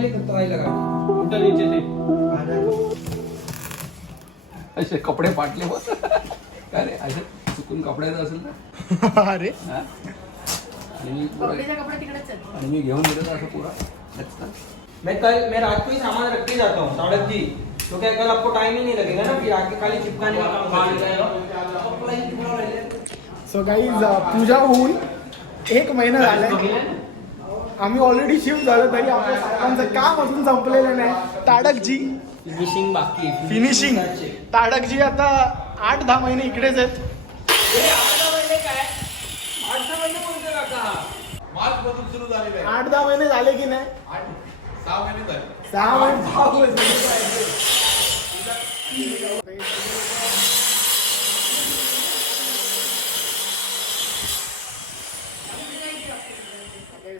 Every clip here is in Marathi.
वाले तो आई लगा उठा नीचे से असे कपडे फाटले बघ अरे असे चुकून कपड्याचं असेल ना अरे हा? आणि मी घेऊन गेलो तर असं पुरा मैं रात को ही सामान रख के जाता हूँ साड़क जी तो क्या कल आपको टाइम ही नहीं लगेगा ना फिर आके खाली चिपकाने का काम करेगा। सो गाईज पूजा होऊन 1 महिना झालाय. आम्ही ऑलरेडी शिफ्ट झालो तरी आपल्या साहेबांचं काम अजून संपलेलं नाही. ताडकजी फिनिशिंग बाकी है फिनिशिंग. ताडकजी आता 8-10 महिने इकडेच आहेत. मार्च मधून सुरू झालेलं आहे. 8-10 महिने झाले की नाही? 6 महिने झाले. 6 महिने.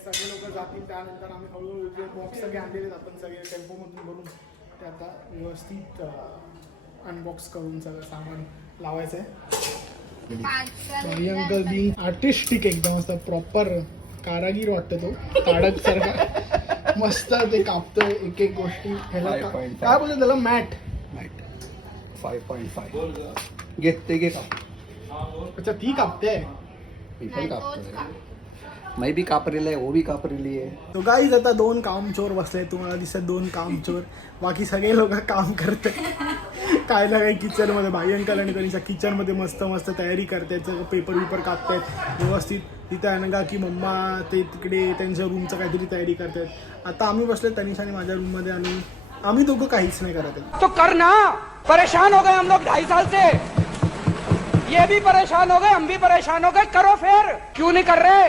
सगळे लोक जातील त्यानंतर आम्ही हळूहळू जे बॉक्स सगळे आणलेले आपण सगळे टेम्पोमधून भरून ते आता व्यवस्थित अनबॉक्स करून सगळं सामान लावायचं आहे. अंकल बिंग आर्टिस्टिक एकदम असं प्रॉपर कारागीर वाटतं तो ताडक सारखा मस्त ते कापतोय एक एक गोष्टी. ह्याला काय बोलतो त्याला मॅट 5.5 घेत ते घे का अच्छा ती कापते. मैं भी काप रही है वो भी काप रही है. तो गाईज आता 2 कामचोर बसले तुम्हाला दिसत 2 कामचोर. बाकी सगळे लोक काम करते काय ना काही किचन मध्ये. भाई अंकल आणि कनिषा किचन मध्ये मस्त मस्त तयारी करतायत. पेपर विपर कापतायत व्यवस्थित. तिथे आहे ना की मम्मा ते तिकडे त्यांच्या रूमचं काहीतरी तयारी करतायत. आता आम्ही बसले तनिषा आणि माझ्या रूम मध्ये आणि आम्ही दोघं काहीच नाही करत आहे. तो करना परेशान हो गए हम लोग 2.5 साल से ये भी परेशान हो गए हम भी परेशान हो गए करो फिर क्यों नहीं कर रहे.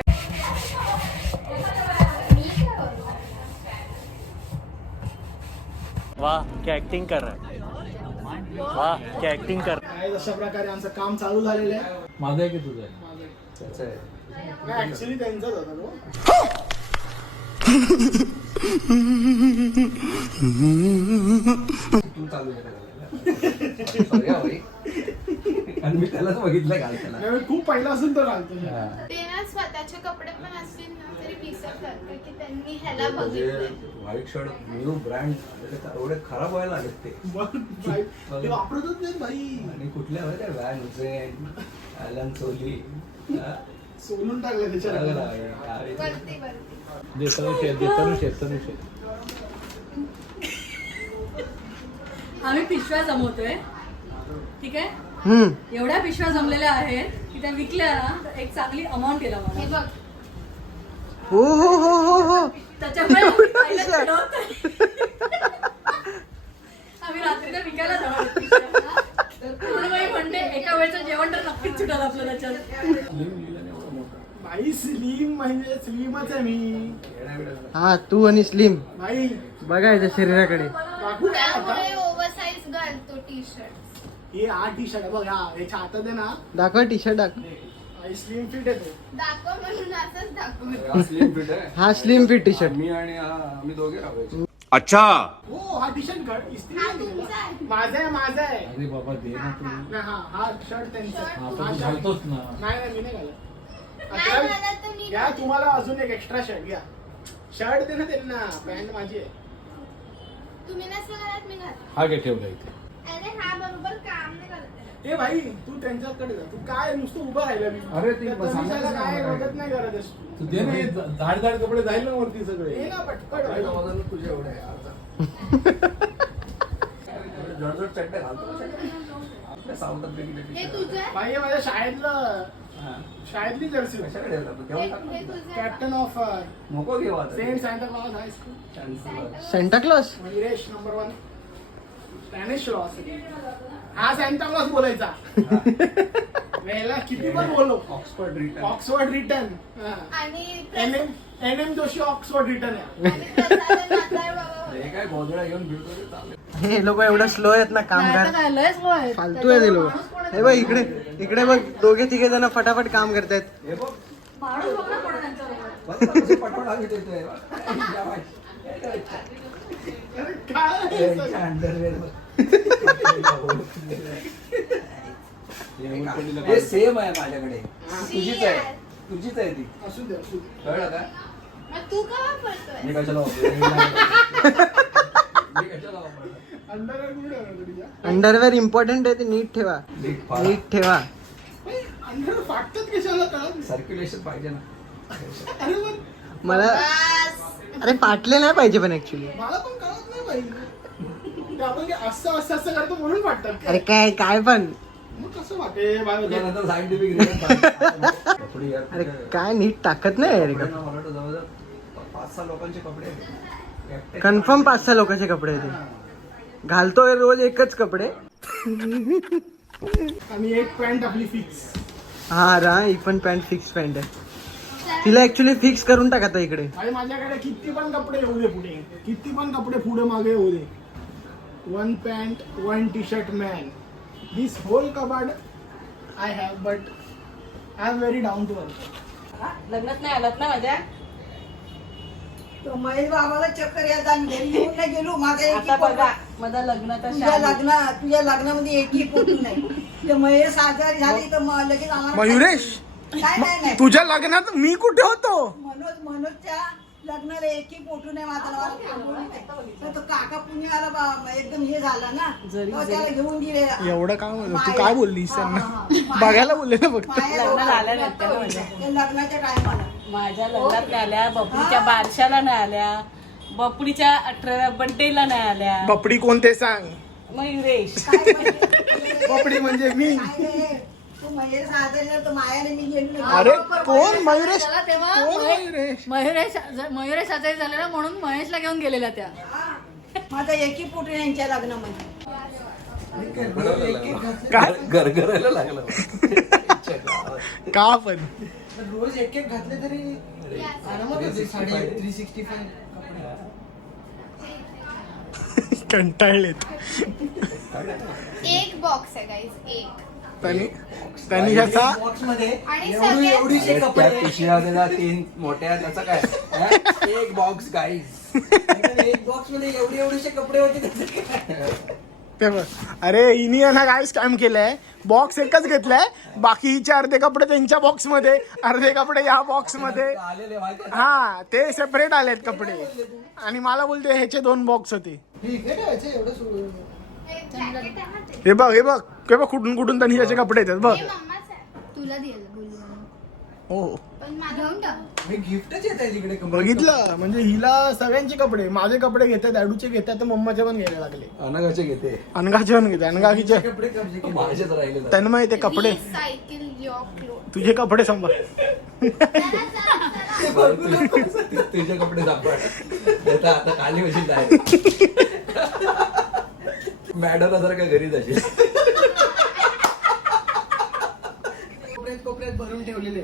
वाह क्या एक्टिंग कर रहा है. वाह क्या एक्टिंग कर रहा है. काय अशा प्रकारे आमचं काम चालू झालेलं आहे. माझं आहे की तुझं आहे? त्याचं आहे. नाही ऍक्च्युली त्यांचाच होता तो. तू चालू आणि मी त्यालाच बघितलं घालताना. नाही, मी खूप पहिला असून तो घालतो. ते ना स्वतःचे कपडे पण असतील ना तरी विसरतात की त्यांनी ह्याला बघितलंय. व्हाईट शर्ट न्यू ब्रँड एवढे खराब व्हायला लागत ते. ते वापरतच नाही भाई. आणि कुठल्या होत्या व्हॅन हुसेन ॲलन सोली सोलून टाकलं त्याच्या. वरती तनुषे आम्ही पिशव्या जमवतोय. ठीक आहे. एवढ्या पिशव्या जमलेल्या आहेत की त्या विकल्या ना तर एक चांगली अमाऊंट येईल हे आम्हाला. बघ हो हो हो हो हो. त्याच्यामुळे आम्ही पहिलं ठरवतोय. आम्ही रात्रीला विकायला जाणार पिशव्या. तर म्हणते एका वेळचं जेवण तर नक्कीच सुटेल आपलं त्याच्यात. भाई स्लिम म्हणजे स्लिमच आहे मी. हा तू आणि स्लिम भाई बघायचं शरीराकडे. दाखवू काय आता? त्यामुळे ओव्हरसाइज घालतो टी शर्ट. हे 8 टी शर्ट बघ. हा याच्या हातात आहे ना दाखव टी शर्ट दाखव. स्लिम फिट येतो. दाखव म्हणून असंच दाखव. स्लिम फिट आहे. हा स्लिम फिट टी शर्ट. मी आणि आम्ही दोघे राहायचो. अच्छा हो हा टी शर्ट घड इस्त्री हा नाही तुमचा केलेला. आहे. माझा आहे माझा आहे. अरे बाबा दे ना तू. नाही, हा शर्ट त्यांचा आहे. हा, हा पण तू shirt- घालतोस ना. नाही नाही मी नाही घालत. नाही आता मला तर नीट घ्या तुम्हाला अजून एक एक्स्ट्रा शर्ट घ्या. शर्ट दे ना त्यांना. पॅन्ट माझी आहे. तुम्ही नसलं घरात मी घालते. हा काय ठेवला इथे. अरे हा बरोबर काम नाही करत. ए भाई तू त्यांच्याकडे जा. तू काय नुसतं उभं राहिलं मी. अरे ते त्या तनिषाला सांगायचं काय ना. मदत नाही करत आहेस तू दे ना हे जाड कपडे जाईल ना वरती सगळे. ये ना पटपट भाई. तुझे एवढे आहे अर्धा. जड चड्डे घालतो आपल्या सावधान हे तुझं आहे? भाई हे माझ्या शाळेतली जर्सी कशाकडे येतात? घेऊन टाक ना. हे तुझं आहे? कॅप्टन ऑफ नको घेऊ आता. Saint Santa Claus high school. Santa Claus. Mayuresh number 1 Spanish law. हा सॅन्टा क्लॉज बोलायचा. वेळेला किती पण बोलो. Oxford return. Oxford return. आणि एन जोशी ऑक्सफर्ड रिटर्न आहे. आणि प्रसाद नाताळ बाबा. हे काय गोधड्या घेऊन फिरतो ते चालेल. हे लोक एवढं स्लो आहेत ना काम नाही कर. तर काय लयच slow आहे. फालतू आहे ते लोक. हे बघ इकडे इकडे बघ 2-3 जण फटाफट काम करतायत. हे बघ माणूस बघ ना कोण आहे त्यांच्याबरोबर. कसे पटपट आम्ही देतोय. अरे काय आहे हे सगळं? अंडरवेअर सेम आहे माझ्याकडे. तुझीच आहे ती. असू दे असू दे. कळलं का? मग तू का वापरतोय? मी कशाला वापरतो? मी कशाला वापरतो? अंडरवेअर कुठे ठेवलं तुझ्या? अंडरवेअर इम्पॉर्टंट आहे ते नीट ठेवा. नीट फाडा. नीट ठेवा. अंडरवेअर फाटतात कशाला कळत नाही. सर्क्युलेशन पाहिजे ना. अरे पण मला बस. अरे फाटले नाही पाहिजे पण ऍक्च्युली. मला पण कळत नाही पाहिजे ते आपण ते असं असं असं करतो म्हणून वाटतात अरे काय काय पण मग कसं वाटे बाय त्यानंतर सायंटिफिक रिझन अरे काय नीट टाकत नाही अरे का मला वाटतं जवळजवळ 5-6 लोकांचे कपडे आहेत. कन्फर्म 5-6 लोकांचे कपडे आहेत. घालतोय रोज एकच कपडे. आणि एक पॅन्ट आपली फिक्स. हा रा ही पण पॅन्ट फिक्स पॅन्ट आहे. तिला ऍक्च्युली फिक्स करून टाक आता इकडे. आणि माझ्याकडे किती पण कपडे येऊ दे पुढे, किती पण कपडे पुढे मागे येऊ दे, 1 pant 1 T shirt man. This whole कबाड I have, but I am very down to earth. लग्नात नाही आलात ना माझ्या? तो महेश बाबाला चक्कर येत आणि घरी येऊन नाही गेलो. माझा आता एकही बघा फोटो माझा लग्नाचा तुझ्या लग्नामध्ये एकही फोटो नाही. ते महेश आजारी झाली तर मग लगेच आम्हाला मयुरेश, नाही तुझ्या लग्नात मी कुठे होतो? मनोजच्या लग्नाला एकही फोटो नाही माझा. तर तो काका पुण्याला एकदम हे झाला ना, तो त्याला घेऊन गेलेला. एवढं काय म्हणत तू? काय बोललीस त्यांना? बघायला बोलले ना फक्त. लग्नाला आल्या नाहीत त्या ना माझ्या. ते लग्नाच्या टायमाला माझ्या लग्नात नाही आल्या, बपडीच्या बारशाला नाही आल्या, बपडीच्या 18व्या बर्थडेला नाही आल्या. बपडी कोणते सांग? मयुरेश काय म्हणजे बपडी म्हणजे मी. काय रे, तू महेश आजारी झाला तर मायाने मी गेलो नाही. अरे कोण मयुरेश? झाला तेव्हा कोण मयुरेश? मयुरेश आजारी झालेला म्हणून महेशला घेऊन गेलेल्या त्या. माझा एकही फोटो नाही यांच्या लग्नामध्ये. काय गरगरायला लागलं. का पण रोज एक एक घातले तरी आरामात होते. 365 कंटाळलेत एक बॉक्स आहे गाईज, एक. त्यांनी ह्याचा बॉक्स मध्ये आणि एवढीशे त्या कपडे. पिशव्या होत्या 3 मोठ्या, त्याचं काय हा? एक बॉक्स गाईज. एक बॉक्स मध्ये एवढीशे कपडे होते त्याचं काय? ते बघ. अरे हिनी ना काय स्कॅम केलंय, बॉक्स एकच घेतलाय, बाकीचे अर्धे कपडे त्यांच्या बॉक्स मध्ये, अर्धे कपडे या बॉक्स मध्ये. आलेले माहिती आहे? हा ते सेपरेट आलेत कपडे. आणि मला बोलते ह्याचे 2 बॉक्स होते. इकडे ठेवायचे एवढं सोडून. जॅकेट आहे ना ते. हे बघ हे बघ हे बघ कुठून कुठून त्यांनी ह्याचे कपडे येतात बघ. हे मम्माच आहे. तुला दिलं बोलली हो पण माझं घेऊन टाक. मी गिफ्टच येत आहे तिकडे. बघितलं म्हणजे हिला सगळ्यांचे कपडे, माझे कपडे घेतात, डॅडूचे घेतात, तर मम्माचे पण घ्यायला लागले. अनगाचे घेते. अनगाचे पण घेते, अनगाचे. कपडे कब्जे केले. माझेच राहिले. तन्मय ते कपडे, सायकल युअर क्लोथ. तुझे कपडे सांभाळ. तुझे कपडे सापड. आता खाली बसेल डायरेक्ट. मॅडम जर का घरी जाशील. कोपऱ्यात भरून ठेवलेले.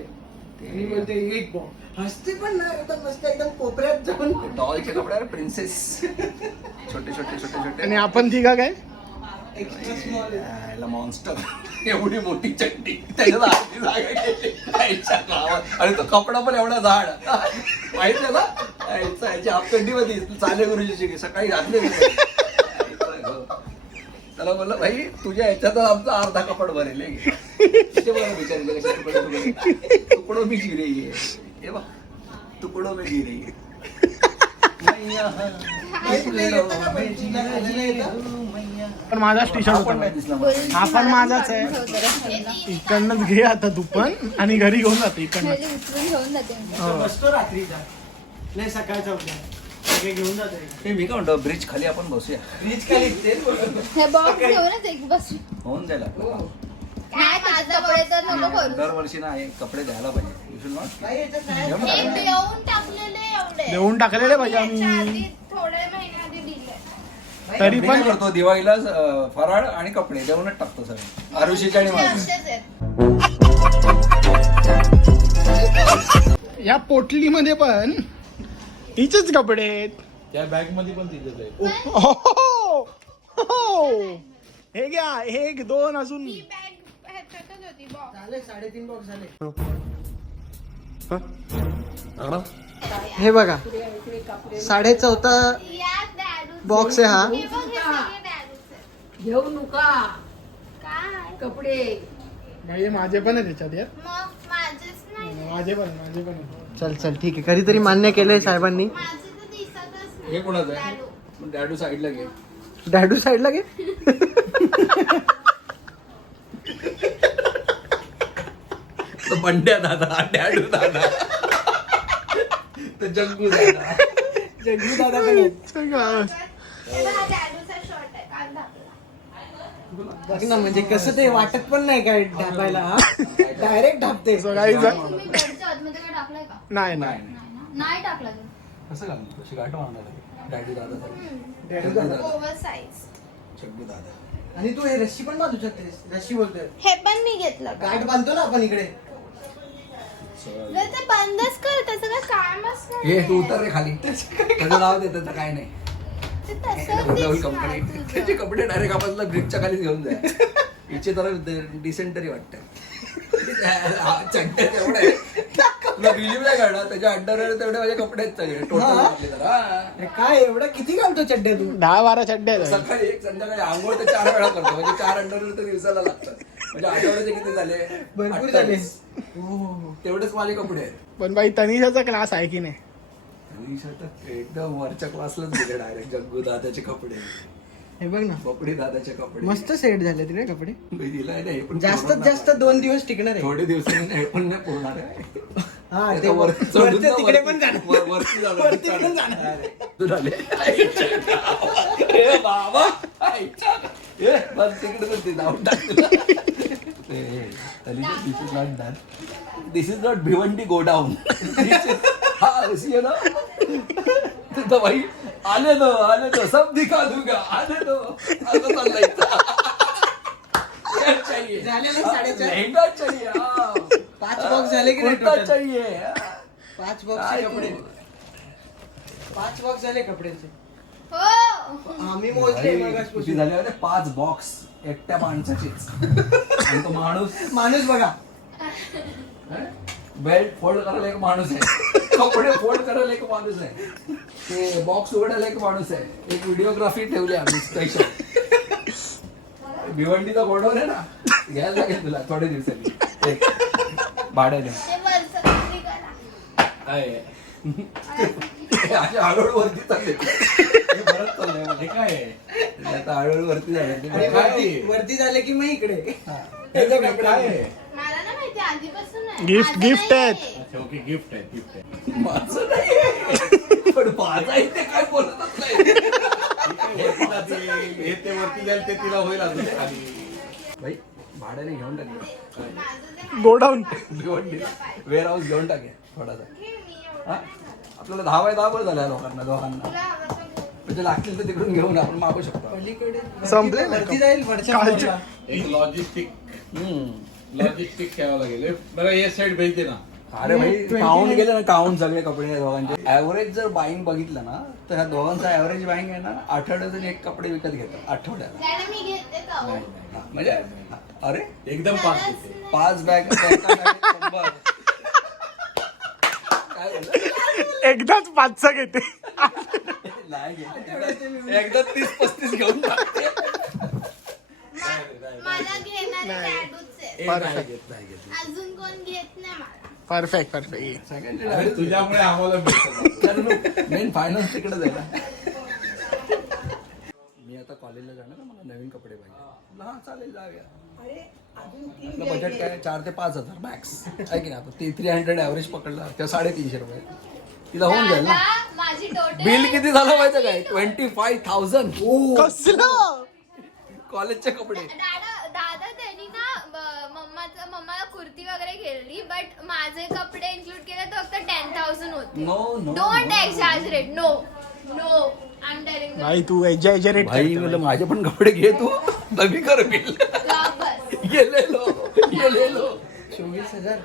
मी बोलते एक बॉक्स. हसते पण नाही एकदम मस्त, एकदम कोपऱ्यात जाऊन. डॉलचे कपडे प्रिन्सेस. छोटे छोटे छोटे छोटे. आणि आपण तिघा काय एक्स्ट्रा स्मॉल. मॉन्स्टर. एवढी मोठी चड्डी त्याच्यात आधी जागा गेली. आईच्या गावात. आणि तो कपडा पण एवढा झाड माहित आहे ना. याची हाफकंडी मध्ये चाले गुरुजीची सकाळी घातले. त्याला बोललं भाई तुझ्या ह्याच्यात आमचा अर्धा कपड भरेल. तुकडो मी गिरे हे बघ, तुकडो मी गिरे. पण माझाच टी शर्ट होता. हा पण माझाच आहे. इकडनंच घे आता तू पण, आणि घरी घेऊन जाते इकडनं. उचलून घेऊन जाते मी. बसतो रात्रीचा. नाही सकाळचा उद्या सगळे घेऊन जाते. मी काय म्हणतो ब्रिज खाली आपण बसूया. फ्रीज खाली तेच बोलतो. हे बॉक्स घेऊनच एक बस. होऊन जाईल. नाही त्याचे कपडे तर नको करू. दरवर्षी ना हे कपडे द्यायला पाहिजे. You should not. काही याच्यात नाही. हे देऊन टाकलेले एवढे. देऊन टाकलेले पाहिजे याच्या आम्ही. आधी थोडे महिने आधी दिले. तरी मी पण काय करतो दिवाळीला फराळ आणि कपडे देऊनच टाकतो सगळं. आरुषीच्या आणि माझ्या. असेच आहेत. या पोटलीमध्ये पण हिचेच कपडे आहेत. त्या बॅग मध्ये पण तिथेच आहे. हे घ्या, 1 2 अजून. ही बॅग ह्याच्यातच होती बॉक्स. झाले 3.5 बॉक्स झाले. हे बघा 4.5 या दारू. बॉक्स आहे हा. हे बघ, हे सगळे दारूचे आहेत. घेऊ नका काय? कपडे. म्हणजे माझे पण आहे त्याच्यात यार. मग माझेच नाही. माझे पण चल चल ठीक आहे कधीतरी मान्य केलंय साहेबांनी. माझे तर दिसतच हे कोणाचं आहे डॅडू साईडला घे. डॅडू साईडला घे. तो बंड्या दादा डॅडू दादा तो जग्गू दादा. जग्गू दादा पण आहेत. डॅडूचा शॉर्ट आहे काल दाखवला. बघ ना म्हणजे कसं ते वाटत पण नाही काय ढापायला. डायरेक्ट ढापते. तुम्ही बेडच्या आतमध्ये काय टाकलाय का? नाही नाही टाकला तुम्ही. कसं घालतो कशी गाठ मारणार डॅडू दादा डॅडू दादा. Over size. जग्गू दादा. आणि तू हे रस्सी पण बांधू शकतेस. रस्सी बोलतोय हे पण मी घेतलं. गाठ बांधतो ना आपण इकडे. जर ते बंदच कर त्याचं काय कामच नाही. हे तू उतर रे खाली त्याचं नाव दे त्याचं काय नाही. ते तसंच दिसणार कंपनी तुझं. त्याचे कपडे डायरेक्ट आपल्याला ब्रिजच्या खाली घेऊन जाय. हिचे तर डिसेंट तरी वाटतं. चड्डे तेवढे तुला बिलीव नाही करणार त्याच्या अंडरवेअर तेवढे माझे कपडे आहेत सगळे टोटल. हे काय एवढं किती घालतो चड्ड्या तू. 10-12 चड्डे आहेत. सकाळी एक संध्याकाळी आंघोळ तर 4 वेळा करतो म्हणजे 4 अंडरवेअर तर दिवसाला लागतात. म्हणजे आठवड्याचे किती झाले भरपूर झाले. 28. तेवढेच माझे कपडे आहेत. पण बाई तनिषाचा क्लास आहे की नाही? तनिषा तर एकदम वरच्या क्लासलाच गेले डायरेक्ट. जग्गू दादाचे कपडे हे बघ ना पपडी दादाचे कपडे मस्त सेट झाले तिकडे कपडे. मी दिलाय ना हे पण जास्तीत पूर्ण जास्त 2 दिवस टिकणार आहे. थोडे दिवसांनी हे पण नाही पुरणार आहे. हा ते ते वरती चढून वरती ना तिकडे वरती. पण जाणार. वरती जाणार. वरती पण जाणार. तू झाले. ए बाबा आईच्या. ए बस तिकडे तर ते जाऊन टाक तुला. This is not done. This is not Bhiwandi go down. हा अशी आहे ना तर भाई आले तो सब दिखा दूंगा आले तो असं चाललंय. चाहिए झाले ना 4.5. लहंगा चाहिए. 5 बॉक्स झाले की नाही कुर्ता total? चाहिए. 5 बॉक्सचे कपडे. 5 बॉक्स झाले कपड्याचे. हो. आम्ही मोजले किती मगासपासून. झाले होते 5 बॉक्स एकट्या माणसाचीच. आणि तो माणूस बघा बेल्ट फोल्ड करायला एक माणूस आहे. कपडे फोल्ड करायला एक माणूस आहे. ते बॉक्स उघडायला एक माणूस आहे. एक व्हिडिओग्राफी ठेवली आम्ही स्पेशल. भिवंडीचा गोडवर आहे ना घ्यायला लागेल तुला थोड्या दिवसांनी एक भाड्याने. ते वरचं काहीतरी करा. आहे. असे हळूहळू वरती चालले. हे बरंच चाललंय म्हणजे काय आहे? आता हळूहळू वरती आणि झाले. वरती झाले की मग इकडे. हे बघ, काय आहे? मला ना माहिती आधीपासून नाही. गिफ्ट माझं गिफ्ट नाही आहेत. आहे. अच्छा ओके गिफ्ट आहे. माझं नाही पण माझा इथे काय बोलतच नाही. हे ते वरती जाईल ते तिला होईल अजून खाली. भाई भाड्याने घेऊन टाके माझं ते गोडाऊन. भिवंडी वेअर हाऊस घेऊन टाके थोडासा. घे मी एवढं. हा? आपल्याला 10 बाय 10 झाल्या लोकांना दोघांना. तुला हवं तर घे. म्हणजे लागतील तर तिकडून घेऊन आपण मागू शकतो. पलीकडे संपले ना. वरती जाईल वरच्या कालचे- floor ला. एक लॉजिस्टिक ठेवावं लागेल. बरं हे सेट भेट दे ना. अरे भाई काउंट केलं ना काउंट सगळे कपडे या दोघांचे ऍव्हरेज जर बाईंग बघितलं ना तर ह्या दोघांचा ऍव्हरेज बाईंग आहे ना आठवड्यातून एक कपडे विकत घेतात आठवड्यात. मॅडम मी घेते का हो? हा, म्हणजे अरे एकदम पाच देते. 5 बॅग काय बोलला? एकदाच 5चा घेते. नाही घेत. एकदा 30-35 घेऊन टाकते. मला घेणारे डॅडूच आहे. नाही घेत, नाही घेत. अजून कोण घेत नाही मला. परफेक्ट. सगळ्यांचे अरे तुझ्यामुळे आम्हाला भेटतात. मेन फायनान्स तिकडे जायला. मी आता कॉलेजला जाणार मला नवीन कपडे पाहिजे. हा चालेल जाऊया. आपलं बजेट काय 4 ते 5 हजार मॅक्स आहे की नाही. आता ते 300 ऍव्हरेज पकडला त्या 350 रुपये तिला होऊन जाईल ना. दादा, माझी टोटल बिल किती झालं माहिती काय 25,000 कसलं? कॉलेजचे कपडे. दादा त्यांनी ना मम्माला कुर्ती वगैरे घेतली बट माझे कपडे इन्क्लूड केले तर फक्त 10,000 होते. No no don't exaggerate. No I am telling भाई तू एक्झॅजरेट भाई म्हणलं माझे पण कपडे घे तू कमी कर बिल. गेलेलो 24,000.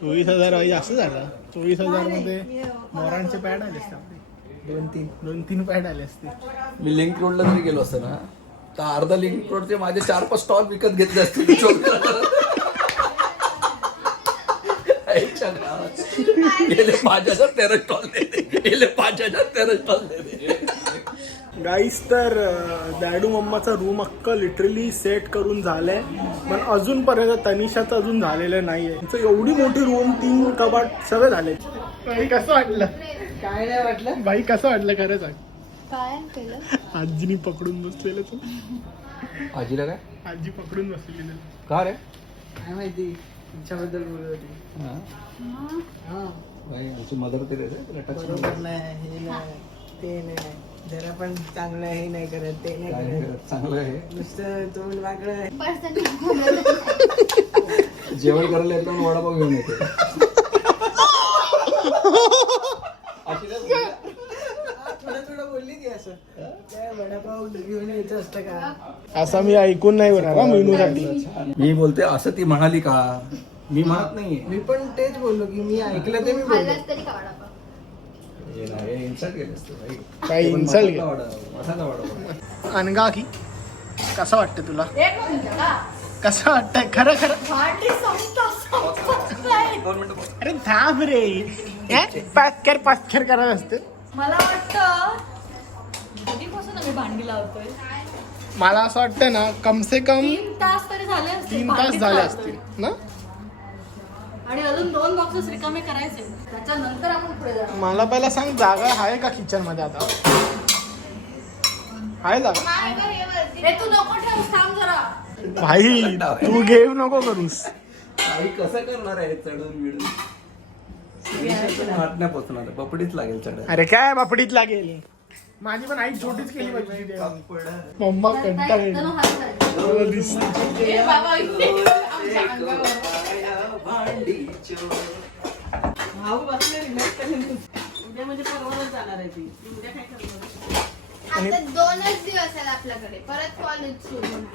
24,000 भाई जास्त झाला. 24,000 मध्ये मोरांचे पॅड आले असते आपले. 2-3 पॅड आले असते. मी लिंक रोडला जरी गेलो असतो ना तर अर्धा लिंक रोडचे माझे 4-5 स्टॉल विकत घेतले असतील. 24,000 गेले 5,000 13 स्टॉल देते. गेले 5,000 13 स्टॉल देते. गाईस तर डॅडू मम्माचा रूम अख्खा लिटरली सेट करून झालंय, पण अजूनपर्यंत तनिषाचं अजून झालेलं नाहीये. तिचं एवढी मोठी रूम, 3 कबाट सगळं झाले. बाई कसं वाटलं? काय नाही वाटलं. बाई कसं वाटलं खरं सांग. काय केलं आजीनी पकडून बसलेलं तू. आजीला काय? आजी पकडून बसलेली. का रे? काय माहिती तिच्याबद्दल बोलत होती. हा बाई आमची मदर तरी बरोबर नाही, हे नाही ते नाही, जरा पण चांगलं हे नाही करत, ते नाही करत. चांगलं आहे. नुसतं तोंड वाकडं. जेवण करायला येतो आणि वडापाव घेऊन येते. थोडं बोलली ती असं, काय वडापाव घेऊन यायचं असतं का? असं मी ऐकून नाही होणार मेनूसाठी. मी बोलते असं ती म्हणाली का? मी म्हणत नाहीये. मी पण तेच बोललो की मी ऐकलं ते मी बोललो. खाल्लास तरी का वडापाव? इन्सल्ट केलं असतं बाई. काही इन्सल्ट घे. मसाला वडापाव. अनगा की कसं वाटतं तुला? एक मिनिट का कसं वाटतंय खरं खरं? भांडी संपतात. अरे थांब रे, पाचकर करत असते. मला वाटतं कधीपासून आम्ही भांडी लावतोय, मला असं वाटतं ना, कम से कम 3 तास तरी झाले असतील. 3 तास भांडीच झाले लावतोय. असतील ना. आणि अजून 2 बॉक्सेस रिकामे करायचे, त्याच्यानंतर आपण पुढे जाणार. मला पहिला सांग, जागा आहे का किचन मध्ये? आता आहे जागा? हे तू नको ठेवू, थांब जरा. भाई तू गेम नको करूस. आई कसं करणार आहे चढून बिडून? हात नाही पोचणार, पपडीच लागेल चढ. अरे काय बापडीत लागेल. माझी पण आई छोटीच केली पाहिजे. मम्मा कंटाळली. येताना हात धरायचे. ए बाबा, आमच्या अंगावर. भाऊ बसले रिलॅक्स करून. उद्या म्हणजे परवाच जाणार आहे ती. उद्या काय करणार? आता 2च दिवस आहेत आपल्याकडे, परत कॉलेज सुरू होणार.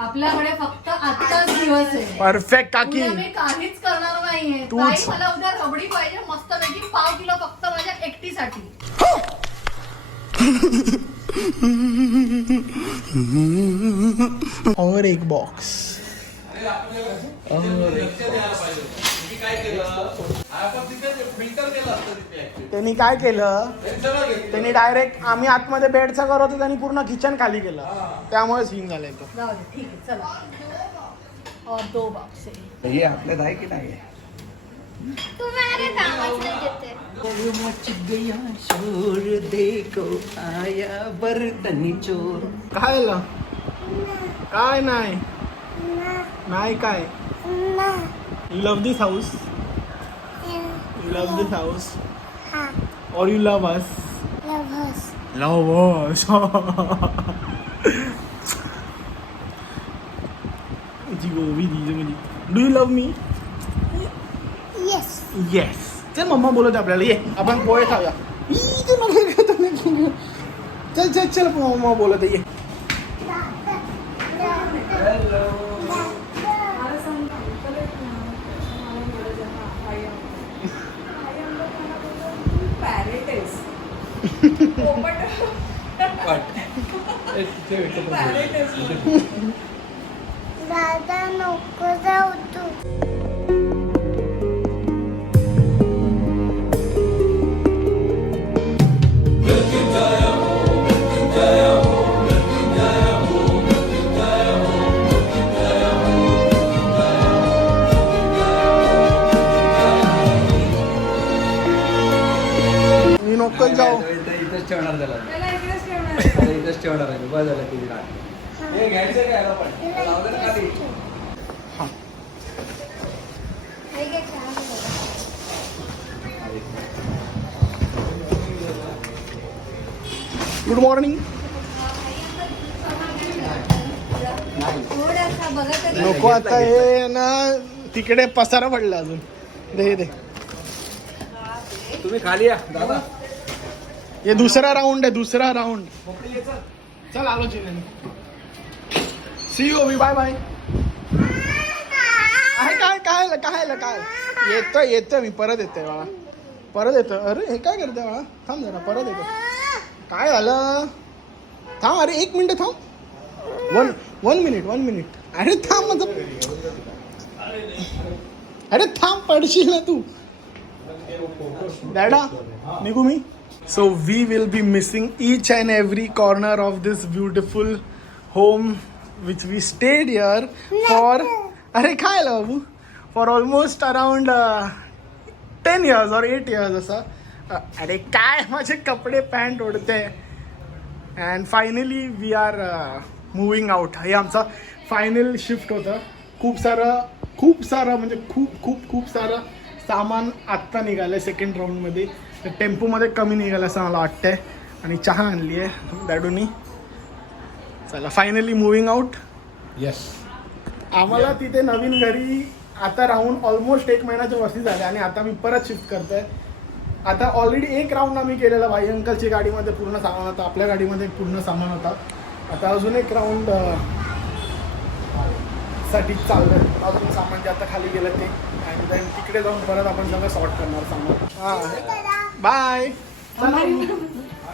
आपल्याकडे फक्त आजचाच दिवस आहे. परफेक्ट काकी. उद्या मी काहीच करणार नाहीये. तूच. ताई, मला उद्या रबडी पाहिजे मस्तपैकी 5 किलो फक्त माझ्या एकटीसाठी. और एक बॉक्स. त्यांनी काय केलं? त्यांनी डायरेक्ट आम्ही आतमध्ये बेडचं करत होतो, त्यांनी पूर्ण किचन खाली केलं, त्यामुळे सीन झालाय तो. जाऊ दे, ठीक आहे, चला. और 2 बॉक्स आहे. हे आपल्यात आहे की नाही? तुम्ही अरे कामच नाही देते. शोर देखो आया बर्तनी चोर. काय झालं? काय नाही नाही काय? Love this house. Love this house. और you love us. Love us. जी गोवी दीजिए. Do you love me? Yes. Yes. चल मम्मा बोलत आपल्याला, ये आपण पोहे खाऊया. चल चल चल मम्मा बोलत ये. दादा नको जाऊ तू. मी नको जाऊ. इथंच ठेवणार त्याला. त्याला इकडेच ठेवणार आहे. इथंच ठेवणार आहे. बस झालं किती राहते. हे घ्यायचं काय याला पण? लावलं ना खाली. हे घे, चहा घे. Good morning. थोडासा बघा तरी. नको आता, हे ना तिकडे पसारा पडला अजून. दे दे. तुम्ही खाली या दादा. हे दुसरा राऊंड आहे, दुसरा राऊंड. चल आलो चिन्ह. See you be. Bye bye. आहे काय काय काय काय येतोय येतोय मी परत येतोय बाळा, परत येतोय. अरे हे काय करतोय बाळा? थांब जरा, परत येतो. काय झालं? थांब. अरे 1 मिनिट थांब. One minute. अरे थांब माझं. अरे थांब, पडशील ना तू. डॅडा निघू मी. So we will be missing each and every corner of this beautiful home which we stayed here for अरे काय आलं बाबू for almost around 10 years or 8 years असं. अरे काय माझे कपडे पॅन्ट ओढते. And finally we are moving out. हे आमचा फायनल शिफ्ट होतं. खूप सारं म्हणजे खूप सारं सामान आत्ता निघालं आहे सेकंड राऊंडमध्ये. टेम्पोमध्ये कमी निघालं असं मला वाटतंय. आणि चहा आणली आहे डॅडूनी. चला फायनली मुव्हिंग आउट. येस. आम्हाला तिथे नवीन घरी आता राहून ऑलमोस्ट 1 महिन्याच्या वरती झाले आणि आता मी परत शिफ्ट करतोय. आता ऑलरेडी 1 राऊंड आम्ही केलेला. भाई अंकलची गाडीमध्ये पूर्ण सामान होतं, आपल्या गाडीमध्ये पूर्ण सामान होता. आता अजून 1 राऊंड साठी चाललं. अजून सामान जे आता खाली गेलं ते. आणि देन तिकडे जाऊन परत आपण सगळं सॉर्ट करणार सामान. हां बाय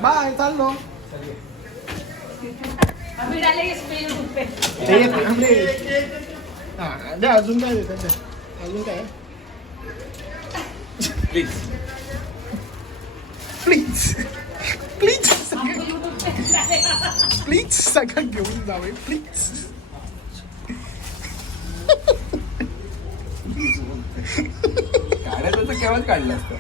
बाय चाललो. हां द्या अजून काय देतात अजून काय प्लीज सगळं घेऊन जावे प्लीज. काढायचं तर केव्हाच काढलं असतं.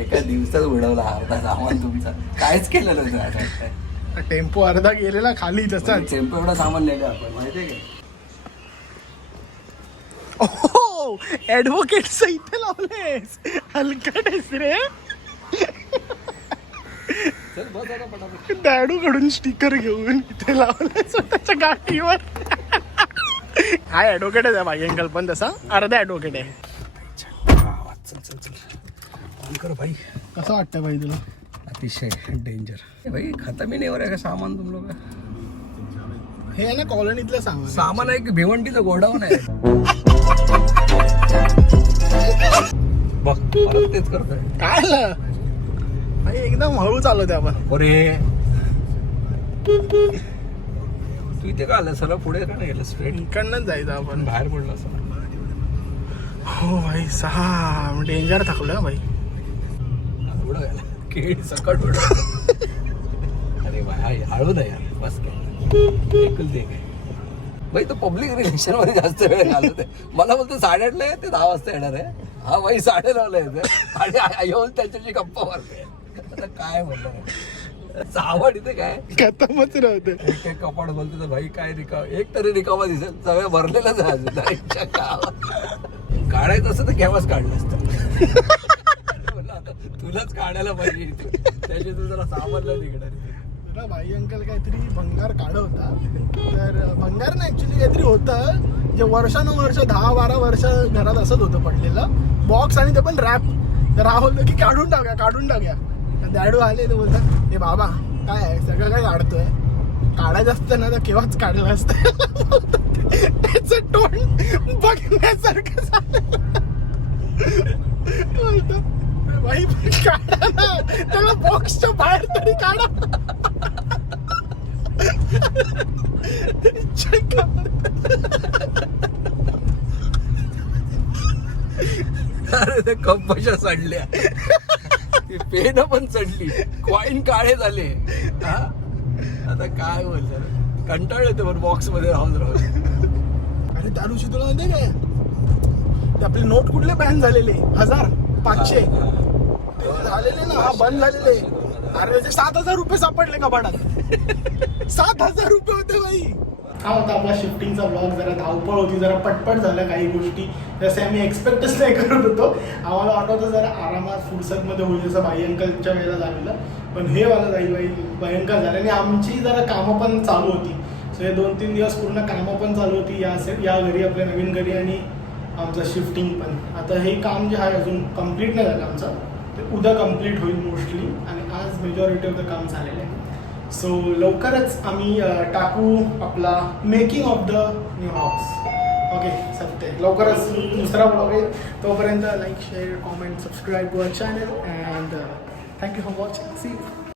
एका दिवसात उडवला अर्धा सामान तुमचा. कायच केलं नव्हतं. टेम्पो अर्धा गेलेला खाली तसाच. टेम्पो एवढा सामान नेलं आपण माहितीये का. ओ ऍडव्होकेटच इथे लावलेस. हलकटेस रे. चल बस आता पटापट. डॅडू कडून स्टिकर घेऊन इथे लावलं स्वतःच्या गाडीवर. हा ऍडव्होकेटच आहे भाई अंकल पण तसा अर्धा ऍडव्होकेट आहे. कर भाई. कसं वाटतं भाई तुला. अतिशय डेंजर भाई. खतम ही नाही हो रहा है सामान तुम लोग. हे आहे ना कॉलनीतलं सामान. सामान आहे की भिवंडीचं गोडाऊन आहे. बघ परत तेच करतोय. काय आलं भाई एकदम हळू चालवते आपण. अरे तू इथे का आलं. सरळ पुढे का नाही गेलं स्ट्रेट. इकडनंच जायचं आपण. बाहेर पडलं असं. हो भाई 6 डेंजर थकलं भाई. उडं गेला केळी सकट उडं. अरे भाई हळू नाही यार. बस काय एकूण ते काय भाई. तो पब्लिक रिलेशन मध्ये जास्त वेळ घालवत आहे. मला बोलतो 8:30ला आहे ते 10 वाजता येणार आहे. हा भाई 9:30ला येते आणि येऊन त्याच्याशी गप्पा मारते. आता काय म्हणणार सावड इथे काय खतमच राहते. एक कपाट बोलतो तर भाई काय रिकामा. एक तरी रिकामा दिसेल. सगळं भरलेलंच आहे अजून. काढायचं असं तर केव्हाच काढलं असतं. तुलाच काढायला पाहिजे. त्याच्या तू जरा सावरला निघणार. भाई अंकल काहीतरी भंगार काढ होता. तर भंगार ना ऍक्च्युली काहीतरी होतं जे वर्षानुवर्ष 10-12 वर्ष घरात असंच होतं पडलेलं बॉक्स आणि ते पण रॅप. तर हा बोलतो की काढून टाक्या. डॅडू आले ते बोलतात हे बाबा काय आहे सगळं काय काढतोय. काढायचं असतं ना तर केव्हाच काढलं असतं. त्याचं तोंड बघण्यासारखं झालं. भाई काढा ना त्याला बॉक्सच्या बाहेर तरी काढा. अरे ते कप कशा चढल्या. पेन पण चढली. कॉईन काळे झाले. हा आता काय बोलणार. कंटाळ येतो पण बॉक्स मध्ये राहून. अरे त्या दिवशी तुला माहिती काय ते आपले नोट कुठले बॅन झालेले 1000, 500 ते झालेले ना. हा बंद झालेले. अरे त्याचे 7,000 रुपये सापडले कपाटात. 7,000 रुपये होते भाई. हा होता आपला शिफ्टिंगचा ब्लॉग. जरा धावपळ होती, जरा पटपट झालं काही गोष्टी जसे आम्ही एक्सपेक्टच नाही करत होतो. आम्हाला वाटत होतं जरा आरामात फुरसतमध्ये होईल जसं भाई अंकलच्या वेळेला झालेलं. पण हे वाला जाईल भाई भयंकर झालं. आणि आमची जरा कामं पण चालू होती. सो हे 2-3 दिवस पूर्ण कामं पण चालू होती या घरी आपल्या नवीन घरी आणि आमचं शिफ्टिंग पण. आता हे काम जे आहे अजून कम्प्लीट नाही झालं आमचं. ते उद्या कम्प्लीट होईल मोस्टली. आणि आज मेजॉरिटी ऑफ द काम झालेलं आहे. सो लवकरच आम्ही टाकू आपला making of the new house. Okay सत्य लवकरच दुसरा ब्लॉग आहे. तोपर्यंत like share comment subscribe to our channel and thank you for watching. See you.